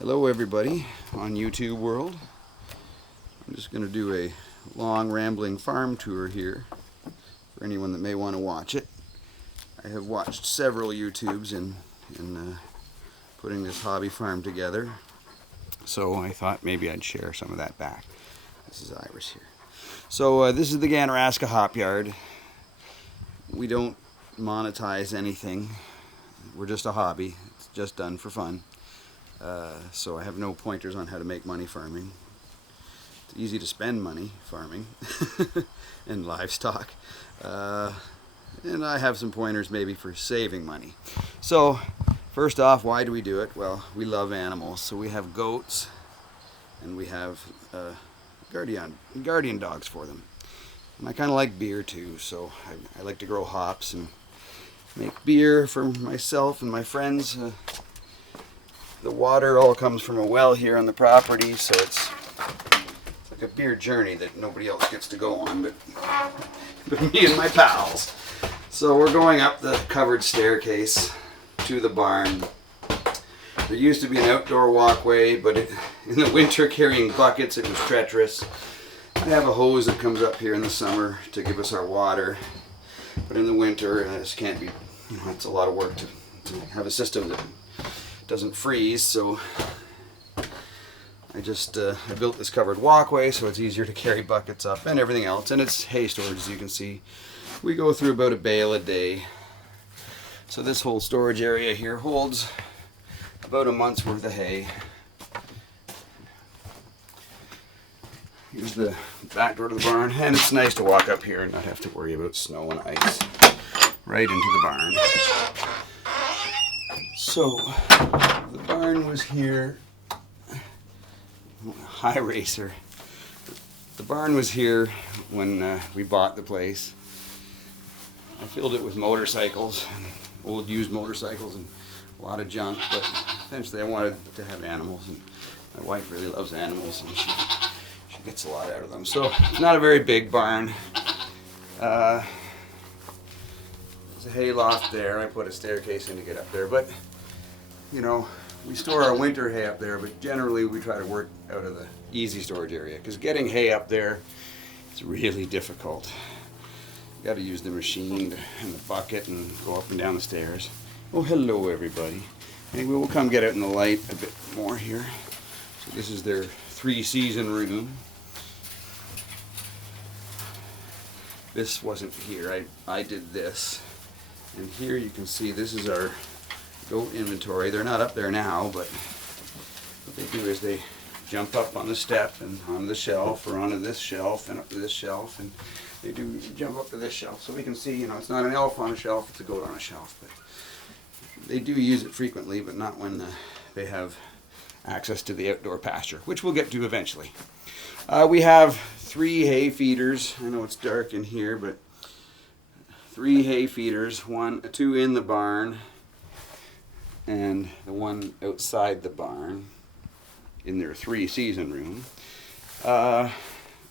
Hello everybody on YouTube world. I'm just going to do a long rambling farm tour here for anyone that may want to watch it. I have watched several YouTubes in putting this hobby farm together, so I thought maybe I'd share some of that back. This is Iris here. So this is the Ganaraska Hop Yard. We don't monetize anything. We're just a hobby. It's just done for fun. So I have no pointers on how to make money farming. It's easy to spend money farming and livestock. And I have some pointers maybe for saving money. So first off, why do we do it? Well, we love animals. So we have goats and we have guardian dogs for them. And I kind of like beer too, so I like to grow hops and make beer for myself and my friends. The water all comes from a well here on the property, so it's like a beer journey that nobody else gets to go on but me and my pals. So we're going up the covered staircase to the barn. There used to be an outdoor walkway, but in the winter, carrying buckets, it was treacherous. I have a hose that comes up here in the summer to give us our water, but in the winter, this can't be, it's a lot of work to have a system that doesn't freeze, so I built this covered walkway so it's easier to carry buckets up and everything else, and it's hay storage, as you can see. We go through about a bale a day, so this whole storage area here holds about a month's worth of hay. Here's the back door to the barn, and it's nice to walk up here and not have to worry about snow and ice right into the barn. So the barn was here. Hi, Racer. The barn was here when we bought the place. I filled it with motorcycles, old used motorcycles, and a lot of junk, but eventually I wanted to have animals, and my wife really loves animals, and she gets a lot out of them. So it's not a very big barn. There's a hay loft there. I put a staircase in to get up there, but we store our winter hay up there, but generally we try to work out of the easy storage area, because getting hay up there is really difficult. You got to use the machine and the bucket and go up and down the stairs. Oh, hello everybody. Anyway, we'll come get out in the light a bit more here. So this is their 3-season room. This wasn't here. I did this. And here you can see this is our goat inventory. They're not up there now, but what they do is they jump up on the step and on the shelf, or onto this shelf and up to this shelf, and they do jump up to this shelf. So we can see, it's not an elf on a shelf, it's a goat on a shelf. But they do use it frequently, but not when they have access to the outdoor pasture, which we'll get to eventually. We have 3 hay feeders. I know it's dark in here, but 3 hay feeders, 2 in the barn, and the one outside the barn in their 3-season room. I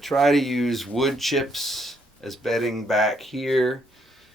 try to use wood chips as bedding back here,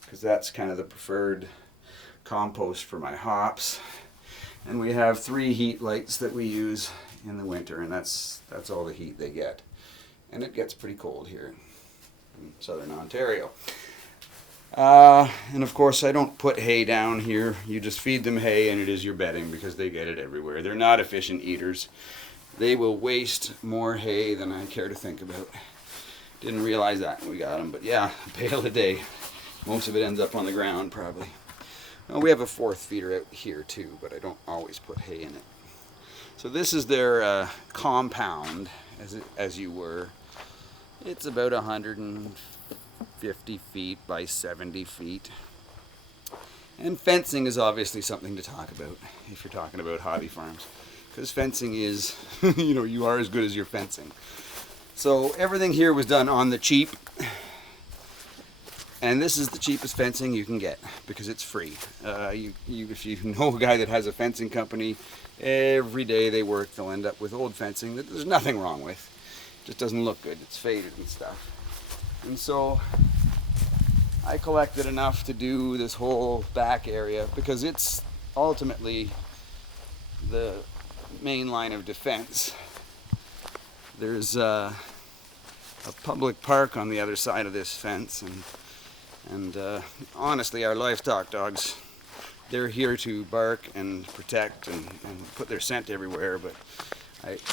because that's kind of the preferred compost for my hops. And we have 3 heat lights that we use in the winter, and that's all the heat they get. And it gets pretty cold here in southern Ontario. And of course I don't put hay down here. You just feed them hay and it is your bedding, because they get it everywhere. They're not efficient eaters. They will waste more hay than I care to think about. Didn't realize that when we got them, but yeah, a bale a day. Most of it ends up on the ground probably. Well, we have a 4th feeder out here too, but I don't always put hay in it. So this is their compound, as you were. It's about 150 feet by 70 feet. And fencing is obviously something to talk about if you're talking about hobby farms, because fencing is, you are as good as your fencing. So everything here was done on the cheap, and this is the cheapest fencing you can get because it's free. If you know a guy that has a fencing company, every day they work, they'll end up with old fencing that there's nothing wrong with. It just doesn't look good. It's faded and stuff. And so I collected enough to do this whole back area, because it's ultimately the main line of defense. There's a public park on the other side of this fence, and honestly, our livestock dogs, they're here to bark and protect and put their scent everywhere, but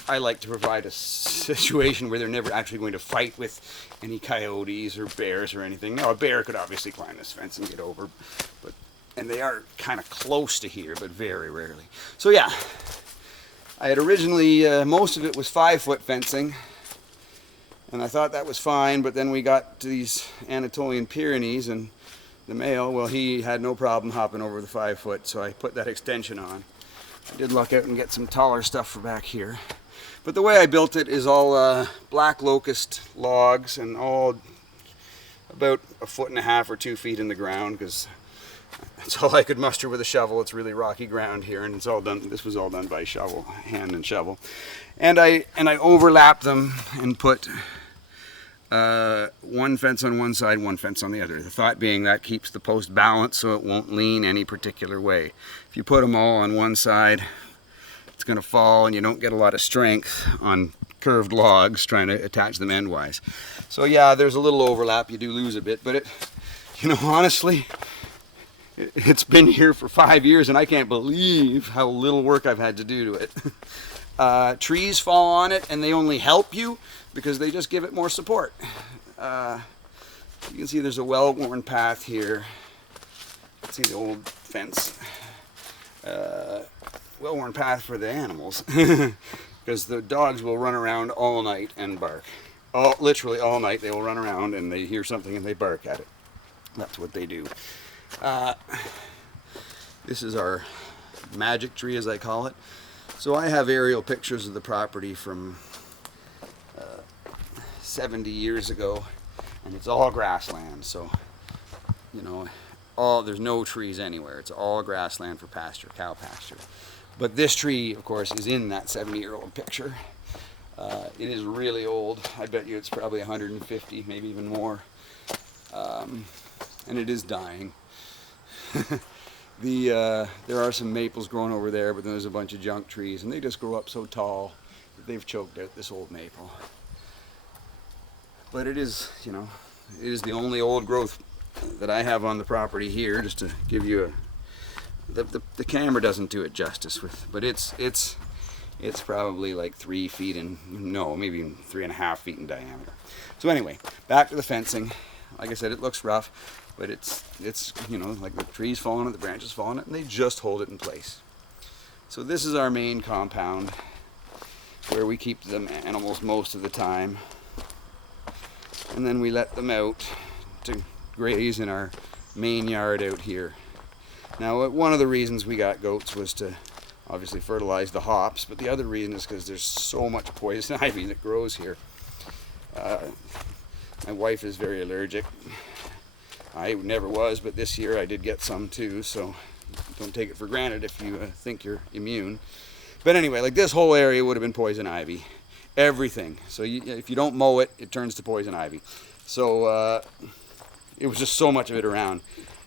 I like to provide a situation where they're never actually going to fight with any coyotes or bears or anything. Now, a bear could obviously climb this fence and get over, and they are kind of close to here, but very rarely. So yeah, I had originally, most of it was 5-foot fencing, and I thought that was fine, but then we got to these Anatolian Pyrenees, and the male, well, he had no problem hopping over the 5-foot, so I put that extension on. I did luck out and get some taller stuff for back here. But the way I built it is all black locust logs, and all about 1.5 or 2 feet in the ground, because that's all I could muster with a shovel. It's really rocky ground here, and it's all done. This was all done by shovel, hand and shovel. And I overlapped them and put one fence on one side, one fence on the other. The thought being that keeps the post balanced so it won't lean any particular way. If you put them all on one side, it's going to fall, and you don't get a lot of strength on curved logs trying to attach them endwise. So yeah, there's a little overlap. You do lose a bit, but it, you know, honestly, it's been here for 5 years, and I can't believe how little work I've had to do to it. Trees fall on it, and they only help you because they just give it more support. You can see there's a well-worn path here. You can see the old fence. Well-worn path for the animals, because the dogs will run around all night and bark. Literally all night they will run around, and they hear something and they bark at it. That's what they do. This is our magic tree, as I call it. So I have aerial pictures of the property from 70 years ago, and it's all grassland. So, you know, there's no trees anywhere. It's all grassland for pasture, cow pasture. But this tree, of course, is in that 70-year-old picture. It is really old. I bet you it's probably 150, maybe even more. And it is dying. There are some maples growing over there, but then there's a bunch of junk trees, and they just grow up so tall that they've choked out this old maple. But it is, you know, it is the only old growth that I have on the property here, just to give you the camera doesn't do it justice with, but it's probably like 3 feet in, no, maybe even 3.5 feet in diameter. So anyway, back to the fencing. Like I said, it looks rough, but it's you know, like the trees fall on it, the branches fall on it, and they just hold it in place. So this is our main compound where we keep the animals most of the time, and then we let them out to graze in our main yard out here. Now, one of the reasons we got goats was to obviously fertilize the hops, but the other reason is because there's so much poison ivy that grows here. My wife is very allergic. I never was, but this year I did get some too, so don't take it for granted if you think you're immune. But anyway, like this whole area would have been poison ivy. Everything. So if you don't mow it, it turns to poison ivy. So it was just so much of it around.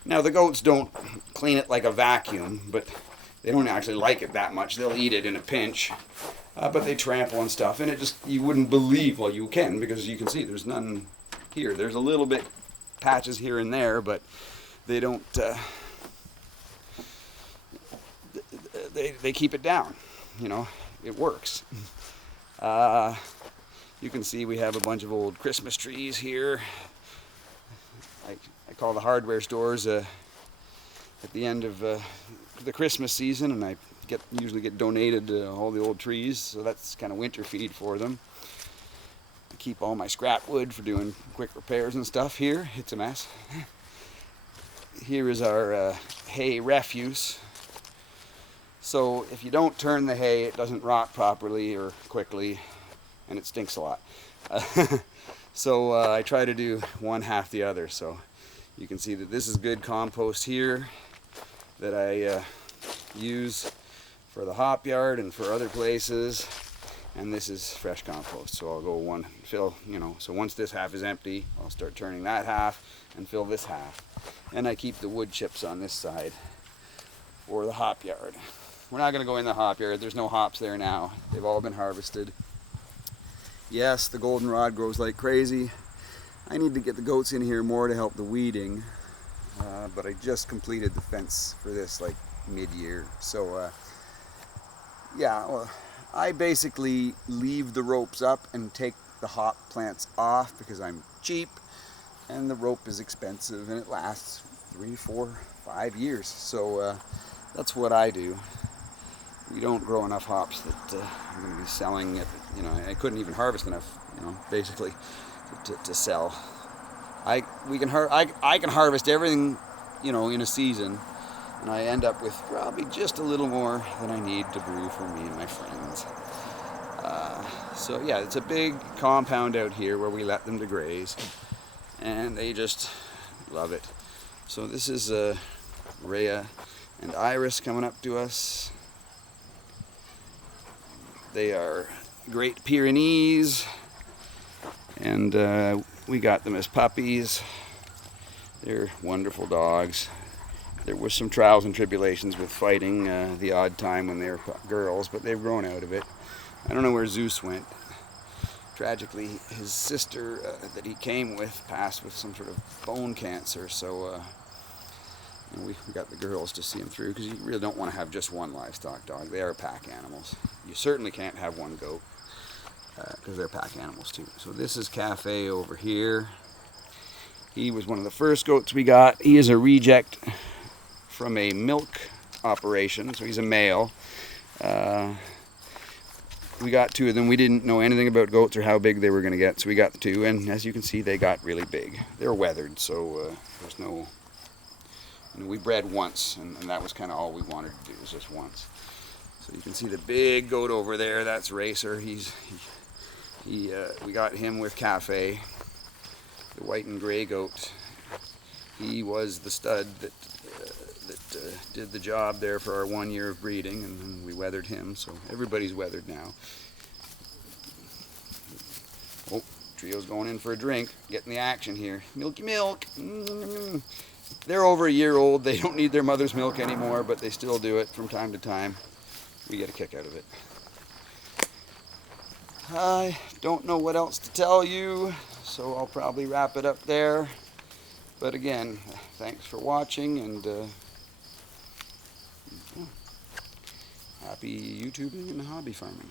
Now the goats don't clean it like a vacuum, but they don't actually like it that much. They'll eat it in a pinch, but they trample and stuff, and it just, you wouldn't believe, well, you can, because you can see there's none here. There's a little bit patches here and there, but they don't, they keep it down, you know, it works. You can see we have a bunch of old Christmas trees here. I call the hardware stores at the end of the Christmas season, and I usually get donated all the old trees, so that's kind of winter feed for them. I keep all my scrap wood for doing quick repairs and stuff here. It's a mess. Here is our hay refuse. So if you don't turn the hay, it doesn't rot properly or quickly, and it stinks a lot. So I try to do one half the other. So you can see that this is good compost here that I use for the hop yard and for other places, and this is fresh compost. So I'll go fill, you know, so once this half is empty, I'll start turning that half and fill this half. And I keep the wood chips on this side for the hop yard. we're not going to go in the hop yard. There's no hops there now. They've all been harvested. Yes, the goldenrod grows like crazy. I need to get the goats in here more to help the weeding, but I just completed the fence for this like mid-year. So yeah, well, I basically leave the ropes up and take the hop plants off because I'm cheap and the rope is expensive and it lasts 3, 4, 5 years. So that's what I do. We don't grow enough hops that I'm going to be selling it. You know, I couldn't even harvest enough, you know, basically to sell. I can harvest everything, you know, in a season, and I end up with probably just a little more than I need to brew for me and my friends. So yeah, it's a big compound out here where we let them to graze, and they just love it. So this is Rhea and Iris coming up to us. They are Great Pyrenees, and we got them as puppies. They're wonderful dogs. There was some trials and tribulations with fighting the odd time when they were girls, but they've grown out of it. I don't know where Zeus went. Tragically, his sister that he came with passed with some sort of bone cancer, so and we got the girls to see him through, because you really don't want to have just one livestock dog. They are pack animals. You certainly can't have one goat, because they're pack animals too. So this is Cafe over here. He was one of the first goats we got. He is a reject from a milk operation, so he's a male. We got 2 of them. We didn't know anything about goats or how big they were going to get, so we got the 2, and as you can see, they got really big. They're weathered, so there's no... You know, we bred once, and that was kind of all we wanted to do, was just once. So you can see the big goat over there. That's Racer. We got him with Cafe, the white and gray goat. He was the stud that did the job there for our 1 year of breeding, and we weathered him. So everybody's weathered now. Oh, Trio's going in for a drink, getting the action here. Milky milk. Mm-hmm. They're over a year old. They don't need their mother's milk anymore, but they still do it from time to time. We get a kick out of it. I don't know what else to tell you, so I'll probably wrap it up there. But again, thanks for watching, and happy YouTubing and hobby farming.